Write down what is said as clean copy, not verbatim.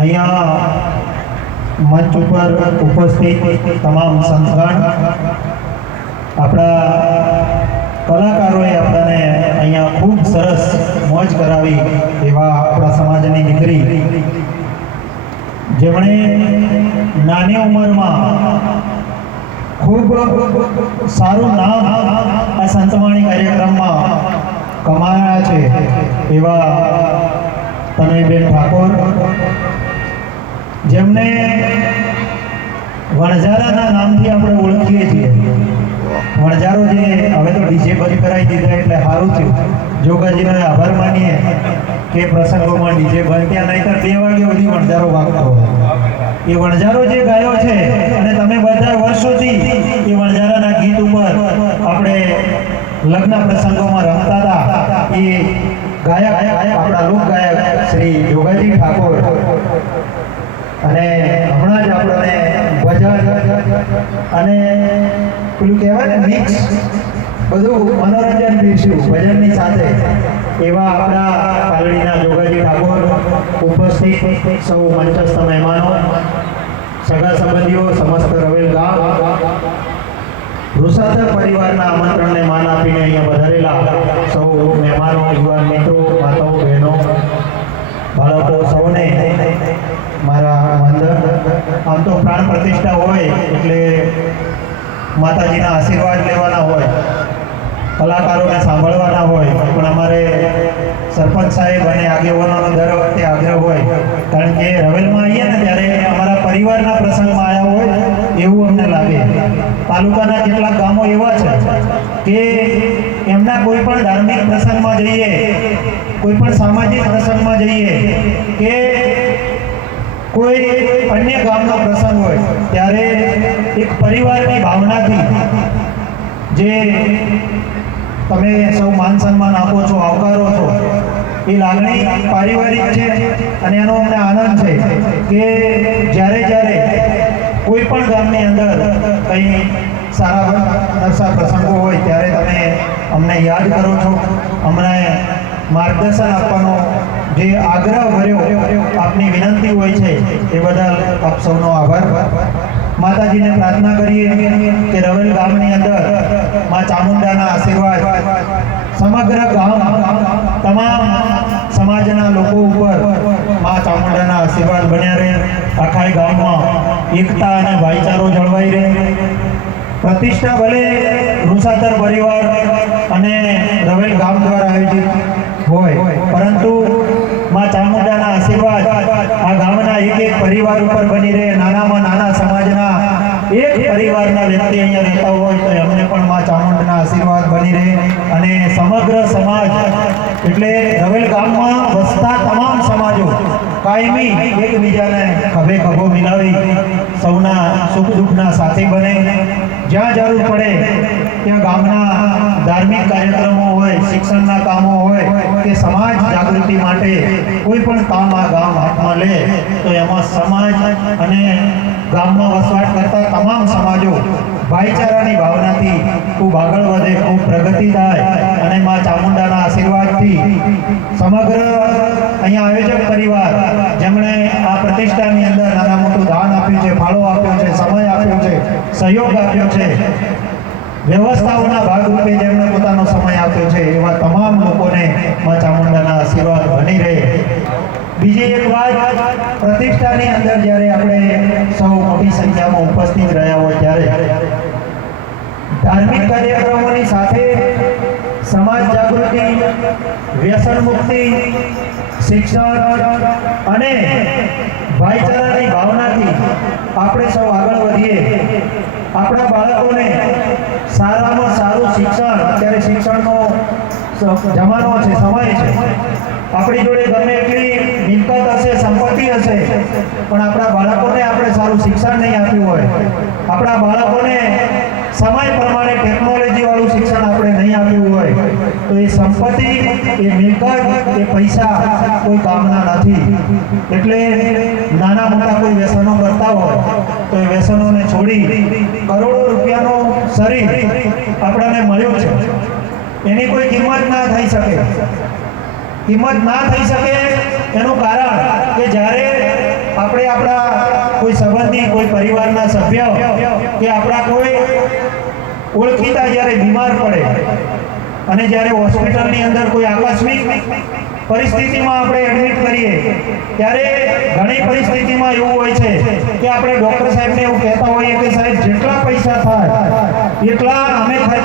અહીંયા મંચ ઉપર ઉપસ્થિત તમામ સંતગણ, આપણા કલાકારોએ આપણને અહીંયા ખૂબ સરસ મોજ કરાવી એવા આપણા સમાજની દીકરી, જેમણે નાની ઉંમરમાં ખૂબ સારું નામ આ સંતવાણી કાર્યક્રમમાં કમાયા છે એવા તનયબેન ઠાકોર, જેમને વણઝારાના નામથી આપણે ઓળખીએ છીએ. વણઝારો જે હવે તો ડીજે બંધ કરાવી દીધા એટલે સારું થયું. જોગાજીનો આભાર માનીએ કે પ્રસંગોમાં ડીજે બંધ, ત્યાં નહીંતર 2 વાગ્યા સુધી વણઝારો વાગતો હોય. એ વણઝારો જે ગાયો છે અને તમે બધા વર્ષોથી એ વણઝારાના ગીત ઉપર આપણે લગ્ન પ્રસંગોમાં રમતા હતા. એ ગાયક આપણા લોક ગાયક શ્રી જોગાજી ઠાકોર, અને હમણાં જ આપણને ભજન અને પેલું કહેવાય ને મિક્સ બધું મનોરંજન પીરસ્યું ભજનની સાથે એવા આપણા પાલડીના જોગાજી ઠાકોર ઉપસ્થિત સૌ મંચસ્થ મહેમાનો, સગા સંબંધીઓ, સમસ્ત રવેલ ગામ, રૂસાતર પરિવારના આમંત્રણને માન આપીને અહીંયા વધારેલા સૌ મહેમાનો, યુવાન મિત્રો, માતાઓ, બહેનો, બાળકો, સૌને મારા વંદન. આમ તો પ્રાણ પ્રતિષ્ઠા હોય એટલે માતાજીના આશીર્વાદ લેવાના હોય, કલાકારોને સાંભળવાના હોય, પણ અમારે સરપંચ સાહેબ અને આગેવાનોનો દર વખતે આગ્રહ હોય, કારણ કે રવેલમાં આવીએ ને ત્યારે અમારા પરિવારના પ્રસંગમાં આવ્યા હોય એવું અમને લાગે. તાલુકાના કેટલાક ગામો એવા છે કે એમના કોઈ પણ ધાર્મિક પ્રસંગમાં જઈએ, કોઈ પણ સામાજિક પ્રસંગમાં જઈએ કે કોઈ અન્ય ગામનો પ્રસંગ હોય ત્યારે એક પરિવારની ભાવનાથી જે તમે સૌ માન સન્માન આપો છો, આવકારો છો, એ લાગણી પારિવારિક છે. અને એનો અમને આનંદ છે કે જ્યારે કોઈ પણ ગામની અંદર કંઈ સારા નરસા પ્રસંગો હોય ત્યારે તમે અમને યાદ કરો છો, અમને માર્ગદર્શન આપવાનો જે આગ્રહ ભર્યો આપની વિનંતી હોય છે એ બદલ આપ સૌનો આભાર. માતાજીને પ્રાર્થના કરીએ કે રવેલ ગામની અંદર માં ચામુંડાના આશીર્વાદ સમગ્ર ગામ, તમામ સમાજના લોકો ઉપર માં ચામુંડાના આશીર્વાદ બન્યા રહે. આખા ગામમાં એકતા અને ભાઈચારો જળવાઈ રહે. પ્રતિષ્ઠા ભલે રૂસાતર પરિવાર અને રવેલ ગામ દ્વારા આયોજિત હોય, પરંતુ માં ચામુંડાના આશીર્વાદ આ ગામના એક પરિવાર ઉપર બની રહે. નાનામાં નાના સમાજના એક પરિવારના વ્યક્તિ અહીંયા રહેતા હોય તો એમને પણ માં ચામુંડાના આશીર્વાદ બની રહે. અને સમગ્ર સમાજ એટલે રવેલ ગામમાં વસતા તમામ સમાજો કાયમી એકબીજાને ખભે ખભો મિલાવી સૌના સુખ દુઃખના સાથી બને. જ્યાં જરૂર પડે ત્યાં ગામના ધાર્મિક કાર્યક્રમો હોય, શિક્ષણના કામો હોય કે સમાજ જાગૃતિ માટે કોઈ પણ કામ આ ગામ હાથમાં લે તો એમાં સમાજ અને ગામમાં વસવાટ કરતા તમામ સમાજો ભાઈચારાની ભાવનાથી ખૂબ આગળ વધે, ખૂબ પ્રગતિ થાય. અને માં ચામુંડાના આશીર્વાદથી સમગ્ર અહીંયા આયોજક પરિવાર જેમણે આ પ્રતિષ્ઠાની અંદર નાના મોટું દાન આપ્યું છે, ફાળો આપ્યો છે, સમય આપ્યો છે, સહયોગ આપ્યો છે, વ્યવસ્થાઓના ભાગરૂપે જેમણે પોતાનો સમય આપ્યો છે, એવા તમામ લોકોને માં ચામુંડાના આશીર્વાદ બની રહે. બીજી એક વાત, પ્રતિષ્ઠાની અંદર જ્યારે આપણે સૌ મોટી સંખ્યામાં ઉપસ્થિત રહ્યા હોય ત્યારે ધાર્મિક કાર્યક્રમોની સાથે સમાજ જાગૃતિ, વ્યસન મુક્તિ, શિક્ષણ અને ભાઈચારાની ભાવનાથી આપણે સૌ આગળ વધીએ. આપણા બાળકોને સારામાં સારું શિક્ષણ, અત્યારે શિક્ષણનો જમાનો છે, સમય છે. આપણી જોડે ગમે એટલી મિલકત હશે, સંપત્તિ હશે, પણ આપણા બાળકોને આપણે સારું શિક્ષણ નહીં આપ્યું હોય, આપણા બાળકોને સમય પ્રમાણે ટેકનોલોજી વાળું શિક્ષણ આપણે નહીં આપ્યું હોય તો એ સંપત્તિ, એ મિલકત, એ પૈસા કોઈ કામના નથી. એટલે નાના મોટા કોઈ વ્યસનો કરતા હોય તો એ વ્યસનોને છોડી કરોડો રૂપિયાનું શરીર આપણને મળ્યું છે, એની કોઈ કિંમત ના થઈ શકે. કિંમત ના થઈ શકે એનું કારણ કે જ્યારે કોઈ સંબંધી, કોઈ પરિવારના સભ્ય કે આપણા કોઈ ઓળખીતા જ્યારે બીમાર પડે અને જ્યારે હોસ્પિટલની અંદર કોઈ આકસ્મિક પરિસ્થિતિમાં આપણે એડમિટ કરીએ ત્યારે ઘણી પરિસ્થિતિમાં એવું હોય છે કે આપણે ડૉક્ટર સાહેબને એવું કહેતા હોઈએ કે સાહેબ જેટલા પૈસા થાય એટલા અમે ખર્ચવા